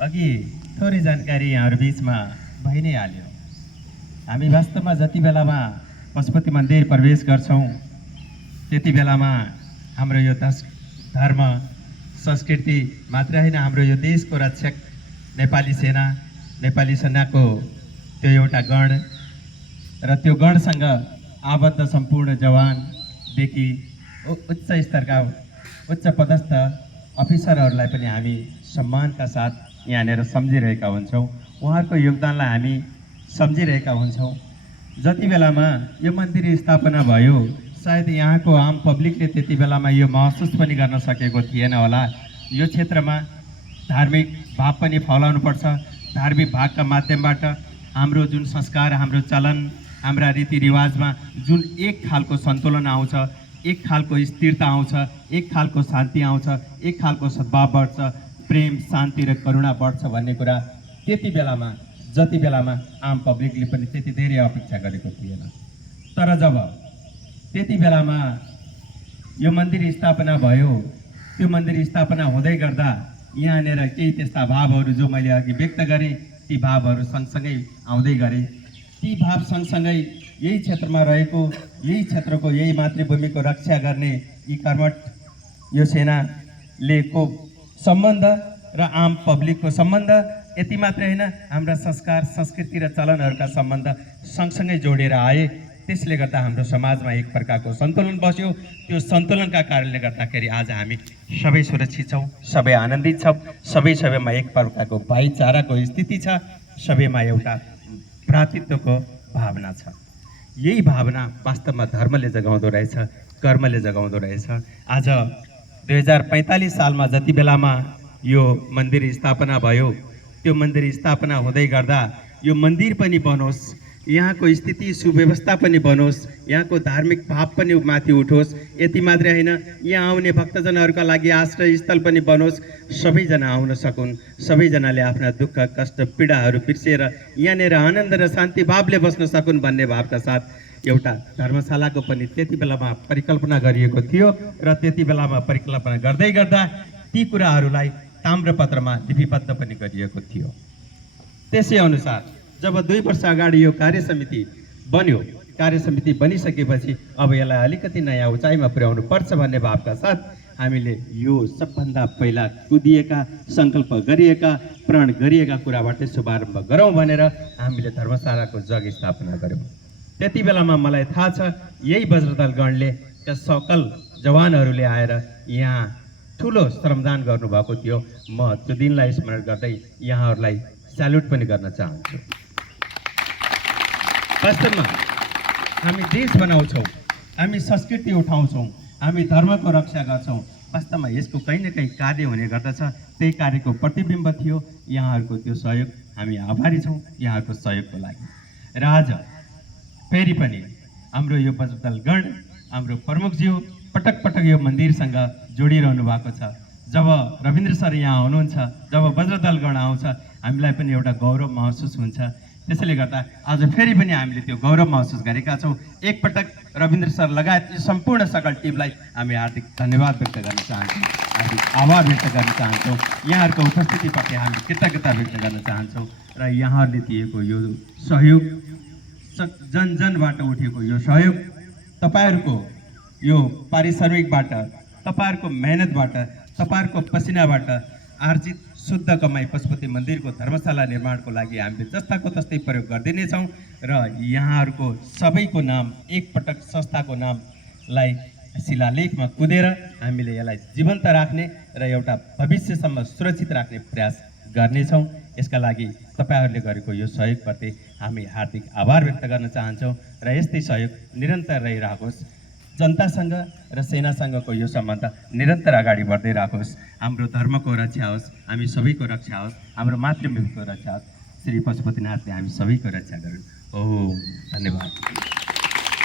अघि थोरै जानकारी यहाँहरू बिचमा भइ नै हाल्यो। हामी वास्तवमा जति बेलामा पशुपति मन्दिर प्रवेश गर्छौँ त्यति बेलामा हाम्रो यो धर्म संस्कृति मात्र होइन, हाम्रो यो देशको रक्षक नेपाली सेनाको त्यो एउटा गण र त्यो गणसँग आबद्ध सम्पूर्ण जवानदेखि उच्च स्तरका उच्च पदस्थ अफिसरहरूलाई पनि हामी सम्मानका साथ यहाँनिर सम्झिरहेका हुन्छौँ। उहाँहरूको योगदानलाई हामी सम्झिरहेका हुन्छौँ। जति बेलामा यो मन्दिर स्थापना भयो सायद यहाँको आम पब्लिकले त्यति बेलामा यो महसुस पनि गर्न सकेको थिएन होला। यो क्षेत्रमा धार्मिक भाव पनि फैलाउनुपर्छ। धार्मिक भावका माध्यमबाट हाम्रो जुन संस्कार, हाम्रो चलन, हाम्रा रीतिरिवाजमा जुन एक खालको सन्तुलन आउँछ, एक खालको स्थिरता आउँछ, एक खालको शान्ति आउँछ, एक खालको सद्भाव बढ्छ, प्रेम, शान्ति र करुणा बढ्छ भन्ने कुरा त्यति बेलामा जति बेलामा आम पब्लिकले पनि त्यति धेरै अपेक्षा गरेको थिएन। तर जब त्यति बेलामा यो मन्दिर स्थापना भयो, त्यो मन्दिर स्थापना हुँदै गर्दा यहाँनिर केही त्यस्ता भावहरू जो मैले अघि व्यक्त गरेँ ती भावहरू सँगसँगै आउँदै गरे। ती भाव सँगसँगै यही क्षेत्रमा रहेको, यही क्षेत्रको, यही मातृभूमिको रक्षा गर्ने यी कर्मठ यो सेनाले को सम्बन्ध र आम पब्लिकको सम्बन्ध यति मात्रै होइन, हाम्रा संस्कार, संस्कृति र चलनहरूका सम्बन्ध सँगसँगै जोडेर आए। त्यसले गर्दा हाम्रो समाजमा एक प्रकारको सन्तुलन बस्यो। त्यो सन्तुलनका कारणले गर्दाखेरि आज हामी सबै सुरक्षित छौँ, सबै आनन्दित छौँ, सबैमा एक प्रकारको भाइचाराको स्थिति छ, सबैमा एउटा भ्रातृत्वको भावना छ। यही भावना वास्तवमा धर्मले जगाउँदो रहेछ, कर्मले जगाउँदो रहेछ। आज 2045 सालमा जति बेलामा यो मन्दिर स्थापना भयो, त्यो मन्दिर स्थापना हुँदै गर्दा यो मन्दिर पनि बनोस्, यहाँको स्थिति सुव्यवस्था पनि बनोस्, यहाँको धार्मिक भाव पनि माथि उठोस्। यति मात्रै होइन, यहाँ आउने भक्तजनहरूका लागि आश्रय स्थल पनि बनोस्, सबैजना आउन सकुन्, सबैजनाले आफ्ना दुःख, कष्ट, पीडाहरू बिर्सेर यहाँनिर आनन्द र शान्ति भावले बस्न सकुन् भन्ने भावका साथ एउटा धर्मशालाको पनि त्यति बेलामा परिकल्पना गरिएको थियो र त्यति बेलामा परिकल्पना गर्दै गर्दा ती कुराहरूलाई ताम्रपत्रमा लिपिबद्ध पनि गरिएको थियो। त्यसै अनुसार जब 2 वर्ष अगाडि यो कार्य समिति बन्यो, कार्य समिति बनिसकेपछि अब यसलाई अलिकति नयाँ उचाइमा पुर्याउनु पर्छ भन्ने भावका साथ हामीले यो सबभन्दा पहिला कुदिएका, सङ्कल्प गरिएका, प्रण गरिएका कुराबाटै शुभारम्भ गरौँ भनेर हामीले धर्मशालाको जग स्थापना गऱ्यौँ। त्यति बेलामा मलाई थाहा छ यही वज्रदल गणले सकल जवानहरूले आएर यहाँ ठुलो श्रमदान गर्नुभएको थियो। म त्यो दिनलाई स्मरण गर्दै यहाँहरूलाई स्याल्युट पनि गर्न चाहन्छु। वास्तवमा हामी देश बनाउँछौँ, हामी संस्कृति उठाउँछौँ, हामी धर्मको रक्षा गर्छौँ। वास्तवमा यसको कहीँ न कहीँ कार्य हुने गर्दछ। त्यही कार्यको प्रतिबिम्ब थियो यहाँहरूको त्यो सहयोग। हामी आभारी छौँ यहाँहरूको सहयोगको लागि। र आज फेरि पनि हाम्रो यो वज्रदल गण, हाम्रो प्रमुखज्यू पटक पटक यो मन्दिरसँग जोडिरहनु भएको छ। जब रविन्द्र सर यहाँ हुनुहुन्छ, जब वज्रदल गण आउँछ, हामीलाई पनि एउटा गौरव महसुस हुन्छ। त्यसैले गर्दा आज फेरि पनि हामीले त्यो गौरव महसुस गरेका छौँ। एकपटक रविन्द्र सर लगायत यो सम्पूर्ण सकल टिमलाई हामी हार्दिक धन्यवाद व्यक्त गर्न चाहन्छौँ, हार्दिक आभार व्यक्त गर्न चाहन्छौँ। यहाँहरूको उपस्थितिप्रति हामी कृतज्ञता व्यक्त गर्न चाहन्छौँ र यहाँहरूले दिएको यो सहयोग, जनबाट उठेको यो सहयोग, तपाईँहरूको यो पारिश्रमिकबाट, तपाईँहरूको मेहनतबाट, तपाईँहरूको पसिनाबाट आर्जित शुद्ध कमाई पशुपति मन्दिरको धर्मशाला निर्माणको लागि हामीले जस्ताको तस्तै प्रयोग गरिदिनेछौँ र यहाँहरूको सबैको नाम एकपटक संस्थाको नामलाई शिलालेखमा कुदेर हामीले यसलाई जीवन्त राख्ने र एउटा भविष्यसम्म सुरक्षित राख्ने प्रयास गर्नेछौँ। यसका लागि तपाईँहरूले गरेको यो सहयोगप्रति हामी हार्दिक आभार व्यक्त गर्न चाहन्छौँ र यस्तै सहयोग निरन्तर रहिरहोस्। जनतासँग र सेनासँगको यो सम्बन्ध निरन्तर अगाडि बढ्दै राखोस्। हाम्रो धर्मको रक्षा होस्, हामी सबैको रक्षा होस्, हाम्रो मातृभूमिको रक्षा होस्। श्री पशुपतिनाथले हामी सबैको रक्षा गरून्। ओम धन्यवाद।